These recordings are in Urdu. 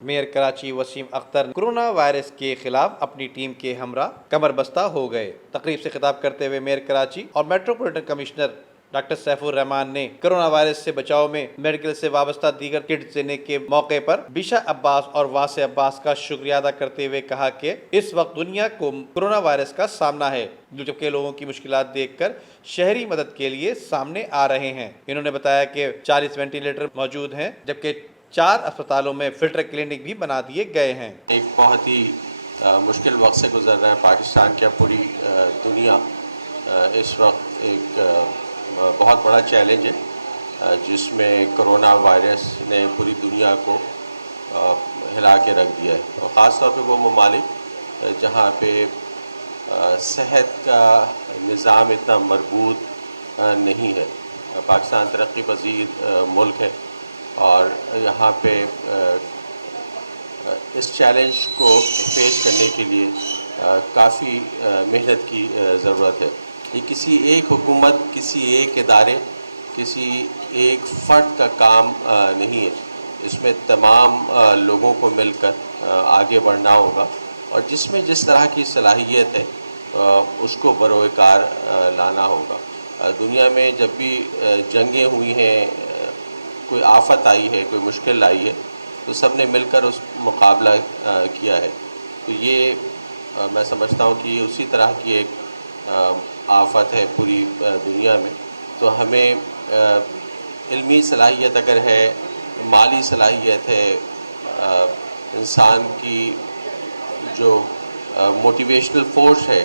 Mayor Karachi Waseem Akhtar corona virus کے خلاف اپنی ٹیم کے ہمراہ کمر بستہ ہو گئے۔ تقریب سے خطاب کرتے ہوئے میئر کراچی اور میٹروپولیٹن کمشنر ڈاکٹر سیف الرحمان نے کورونا وائرس سے بچاؤ میں میڈیکل سے وابستہ دیگر کٹس دینے کے موقع پر بیشا عباس اور واسع عباس کا شکریہ ادا کرتے ہوئے کہا کہ اس وقت دنیا کو کورونا وائرس کا سامنا ہے، جبکہ لوگوں کی مشکلات دیکھ کر شہری مدد کے لیے سامنے آ رہے ہیں۔ انہوں نے بتایا کہ 40 وینٹیلیٹر موجود ہیں، جبکہ 4 اسپتالوں میں فلٹر کلینک بھی بنا دیے گئے ہیں۔ ایک بہت ہی مشکل وقت سے گزر رہا ہے پاکستان کیا پوری دنیا اس وقت ایک بہت بڑا چیلنج ہے جس میں کرونا وائرس نے پوری دنیا کو ہلا کے رکھ دیا ہے، اور خاص طور پہ وہ ممالک جہاں پہ صحت کا نظام اتنا مربوط نہیں ہے۔ پاکستان ترقی پذیر ملک ہے اور یہاں پہ اس چیلنج کو فیس کرنے کے لیے کافی محنت کی ضرورت ہے۔ یہ کسی ایک حکومت، کسی ایک ادارے، کسی ایک فرد کا کام نہیں ہے، اس میں تمام لوگوں کو مل کر آگے بڑھنا ہوگا، اور جس میں جس طرح کی صلاحیت ہے اس کو بروئے کار لانا ہوگا۔ دنیا میں جب بھی جنگیں ہوئی ہیں، کوئی آفت آئی ہے، کوئی مشکل آئی ہے، تو سب نے مل کر اس مقابلہ کیا ہے۔ تو یہ میں سمجھتا ہوں کہ یہ اسی طرح کی ایک آفت ہے پوری دنیا میں۔ تو ہمیں علمی صلاحیت اگر ہے، مالی صلاحیت ہے، انسان کی جو موٹیویشنل فورس ہے،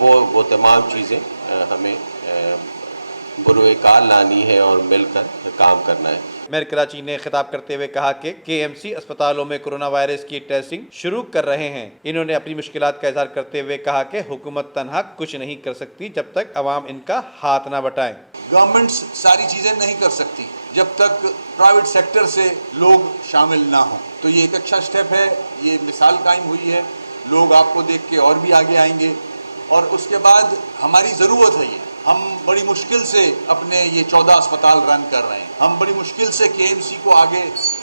وہ تمام چیزیں ہمیں بروئے کار لانی ہے اور مل کر کام کرنا ہے۔ میئر کراچی نے خطاب کرتے ہوئے کہا کہ KMC اسپتالوں میں کورونا وائرس کی ٹیسٹنگ شروع کر رہے ہیں۔ انہوں نے اپنی مشکلات کا اظہار کرتے ہوئے کہا کہ حکومت تنہا کچھ نہیں کر سکتی جب تک عوام ان کا ہاتھ نہ بٹائیں۔ گورنمنٹس ساری چیزیں نہیں کر سکتی جب تک پرائیویٹ سیکٹر سے لوگ شامل نہ ہوں۔ تو یہ ایک اچھا سٹیپ ہے، یہ مثال قائم ہوئی ہے، لوگ آپ کو دیکھ کے اور بھی آگے آئیں گے، اور اس کے بعد ہماری ضرورت ہے۔ یہ ہم بڑی مشکل سے اپنے یہ 14 اسپتال رن کر رہے ہیں، ہم بڑی مشکل سے KMC کو آگے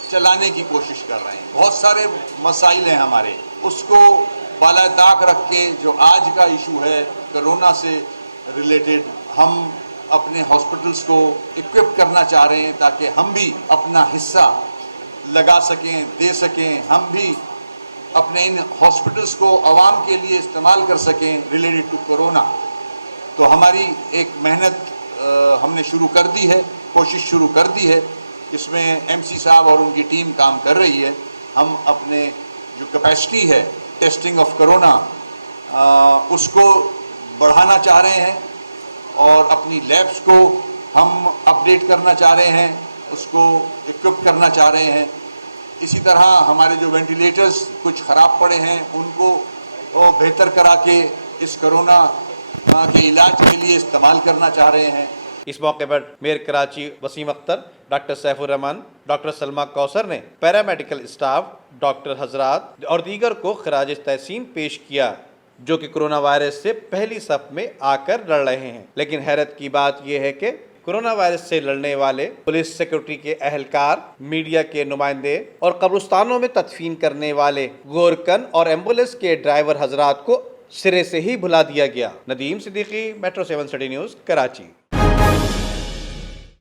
چلانے کی کوشش کر رہے ہیں۔ بہت سارے مسائل ہیں ہمارے، اس کو بالائے طاق رکھ کے جو آج کا ایشو ہے کرونا سے ریلیٹڈ، ہم اپنے ہاسپٹلس کو اکوپ کرنا چاہ رہے ہیں تاکہ ہم بھی اپنا حصہ لگا سکیں، دے سکیں، ہم بھی اپنے ان ہاسپٹلس کو عوام کے لیے استعمال کر سکیں ریلیٹڈ ٹو کرونا۔ تو ہماری ایک محنت ہم نے شروع کر دی ہے، کوشش شروع کر دی ہے، اس میں MC صاحب اور ان کی ٹیم کام کر رہی ہے۔ ہم اپنے جو کیپیسٹی ہے ٹیسٹنگ آف کرونا اس کو بڑھانا چاہ رہے ہیں، اور اپنی لیبس کو ہم اپڈیٹ کرنا چاہ رہے ہیں، اس کو اکوپ کرنا چاہ رہے ہیں۔ اسی طرح ہمارے جو وینٹیلیٹرز کچھ خراب پڑے ہیں ان کو بہتر کرا کے اس کرونا کے علاج کے لیے استعمال کرنا چاہ رہے ہیں۔ اس موقع پر mayor Karachi Waseem Akhtar, doctor Saif ur-Rahman, doctor Salma Kausar نے پیرامیڈیکل اسٹاف، ڈاکٹر حضرات اور دیگر کو خراج تحسین پیش کیا جو کہ کورونا وائرس سے پہلی صف میں آ کر لڑ رہے ہیں۔ لیکن حیرت کی بات یہ ہے کہ کورونا وائرس سے لڑنے والے پولیس سیکورٹی کے اہلکار، میڈیا کے نمائندے اور قبرستانوں میں تدفین کرنے والے گورکن اور ایمبولینس کے ڈرائیور حضرات کو سرے سے ہی بھلا دیا گیا۔ Nadeem Siddiqui, metro 7 city news, Karachi.